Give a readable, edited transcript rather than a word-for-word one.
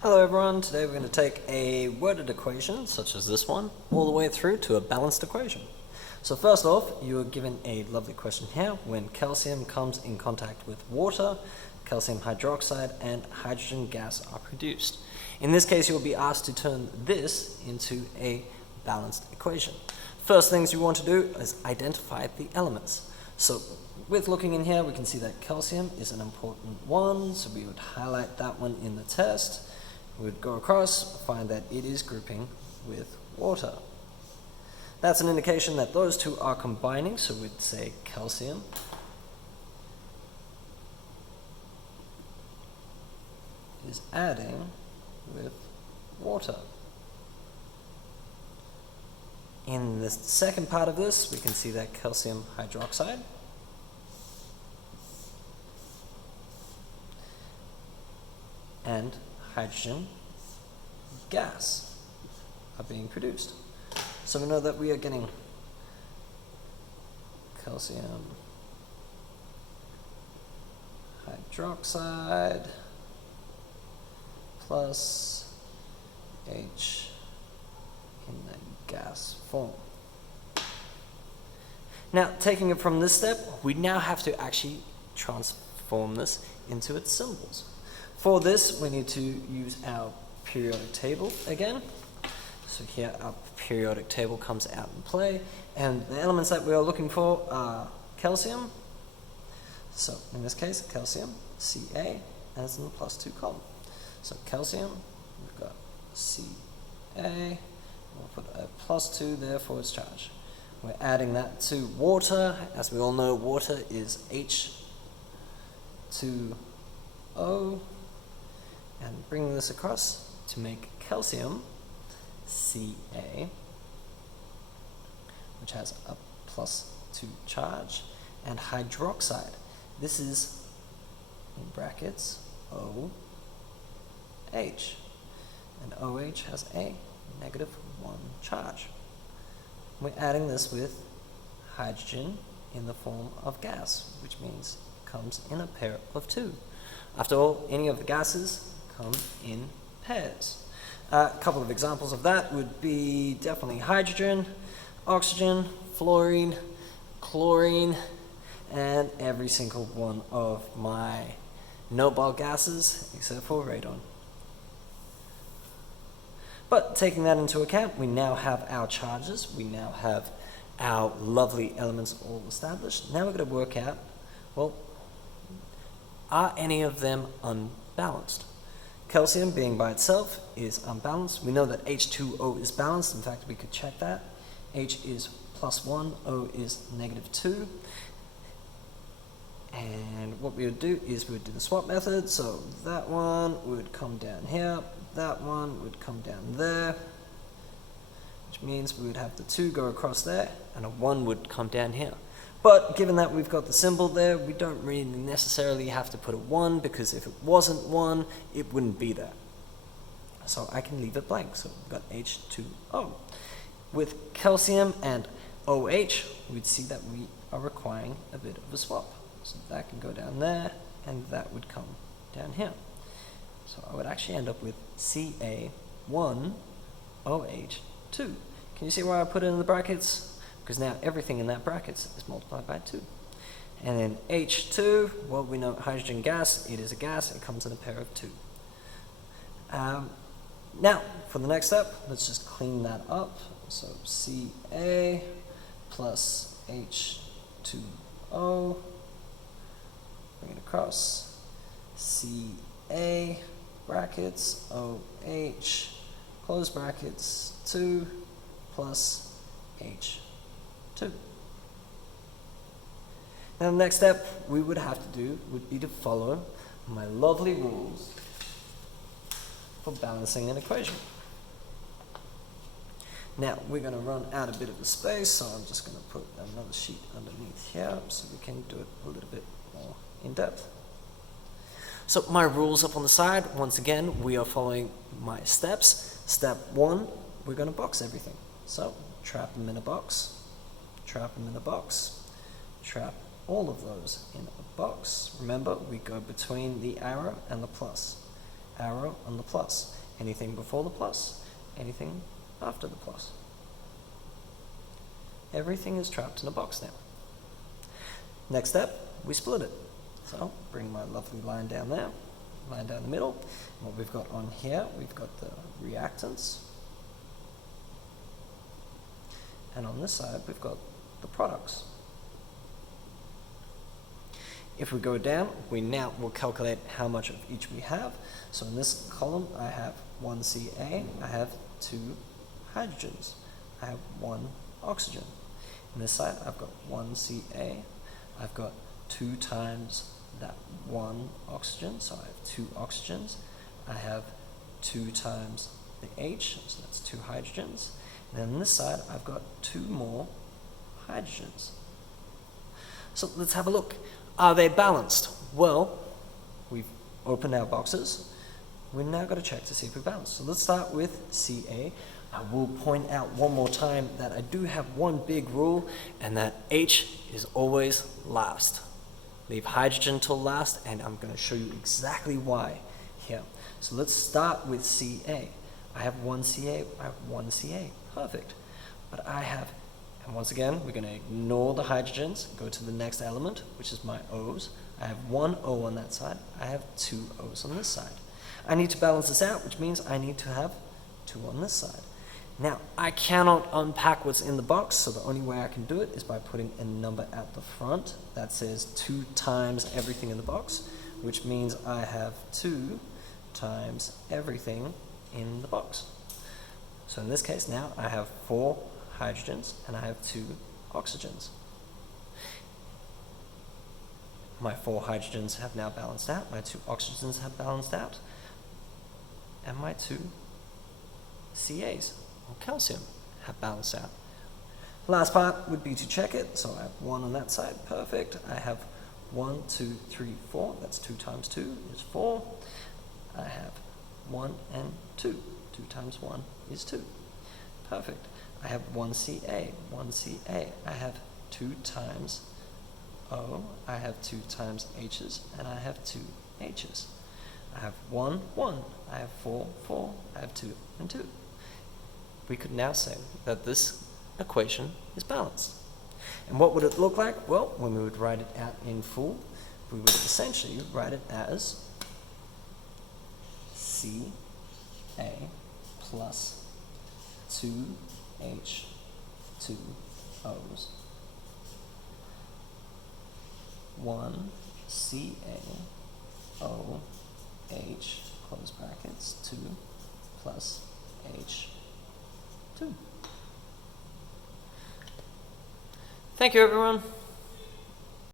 Hello everyone, today we're going to take a worded equation, such as this one, all the way through to a balanced equation. So first off, you are given a lovely question here. When calcium comes in contact with water, calcium hydroxide and hydrogen gas are produced. In this case, you will be asked to turn this into a balanced equation. First things you want to do is identify the elements. So with looking in here, we can see that calcium is an important one, so we would highlight that one in the test. We would go across, find that it is grouping with water. That's an indication that those two are combining, so we'd say calcium is adding with water. In the second part of this, we can see that calcium hydroxide and hydrogen gas are being produced. So we know that we are getting calcium hydroxide plus H in the gas form. Now, taking it from this step, we now have to actually transform this into its symbols. For this, we need to use our periodic table again. So here our periodic table comes out in play, and the elements that we are looking for are calcium. So in this case, calcium, Ca, as in the +2 column. So calcium, we've got Ca, we'll put a +2 there for its charge. We're adding that to water. As we all know, water is H2O. And bringing this across to make calcium, Ca, which has a +2 charge, and hydroxide. This is, in brackets, OH. And OH has a -1 charge. We're adding this with hydrogen in the form of gas, which means it comes in a pair of 2. After all, any of the gases come in pairs. A couple of examples of that would be definitely hydrogen, oxygen, fluorine, chlorine, and every single one of my noble gases except for radon. But taking that into account, we now have our charges, we now have our lovely elements all established. Now we're going to work out, well, are any of them unbalanced? Calcium being by itself is unbalanced. We know that H2O is balanced. In fact, we could check that. H is +1, O is -2. And what we would do is we would do the swap method. So that one would come down here. That one would come down there. Which means we would have the 2 go across there, and a 1 would come down here. But given that we've got the symbol there, we don't really necessarily have to put a 1, because if it wasn't 1, it wouldn't be there. So I can leave it blank. So we've got H2O. With calcium and OH, we'd see that we are requiring a bit of a swap. So that can go down there, and that would come down here. So I would actually end up with Ca1OH2. Can you see why I put it in the brackets? Because now everything in that brackets is multiplied by 2. And then H2, well, we know hydrogen gas, it is a gas, it comes in a pair of 2. Now, for the next step, let's just clean that up. So Ca plus H2O, bring it across, Ca, brackets, OH, close brackets, 2 plus H2. Now the next step we would have to do would be to follow my lovely rules for balancing an equation. Now we're going to run out a bit of the space, so I'm just going to put another sheet underneath here so we can do it a little bit more in depth. So my rules up on the side, once again, we are following my steps. Step 1, we're going to box everything. So trap them in a box, trap them in a box, trap all of those in a box. Remember, we go between the arrow and the plus. arrow on the plus. Anything before the plus, anything after the plus. Everything is trapped in a box now. Next step, we split it. So bring my lovely line down there, line down the middle. And what we've got on here, we've got the reactants. And on this side, we've got the products. If we go down, we now will calculate how much of each we have. So in this column, I have 1 Ca, I have 2 hydrogens, I have 1 oxygen. In this side, I've got 1 Ca, I've got 2 times that 1 oxygen, so I have 2 oxygens. I have 2 times the H, so that's 2 hydrogens. And then on this side, I've got 2 more hydrogens. So let's have a look. Are they balanced? Well, we've opened our boxes. We're now going to check to see if we're balanced. So let's start with Ca. I will point out one more time that I do have one big rule, and that H is always last. Leave hydrogen till last, and I'm going to show you exactly why here. So let's start with Ca. I have 1 Ca, I have 1 Ca. Perfect. But I have, and once again, we're going to ignore the hydrogens, go to the next element, which is my O's. I have 1 O on that side, I have 2 O's on this side. I need to balance this out, which means I need to have 2 on this side. Now, I cannot unpack what's in the box, so the only way I can do it is by putting a number at the front that says 2 times everything in the box, which means I have 2 times everything in the box. So in this case now, I have 4 hydrogens and I have 2 oxygens. My 4 hydrogens have now balanced out, my 2 oxygens have balanced out, and my 2 Cas, or calcium, have balanced out. Last part would be to check it, so I have 1 on that side, perfect. I have 1, 2, 3, 4, that's 2 times 2 is 4. I have 1 and 2, 2 times 1 is 2, perfect. I have 1 Ca, 1 Ca, I have 2 times O, I have 2 times H's, and I have 2 H's. I have 1, 1, I have 4, 4, I have 2 and 2. We could now say that this equation is balanced. And what would it look like? Well, when we would write it out in full, we would essentially write it as Ca plus 2H, 2 O's, 1 CaOH, close brackets, 2 plus H2. Thank you, everyone.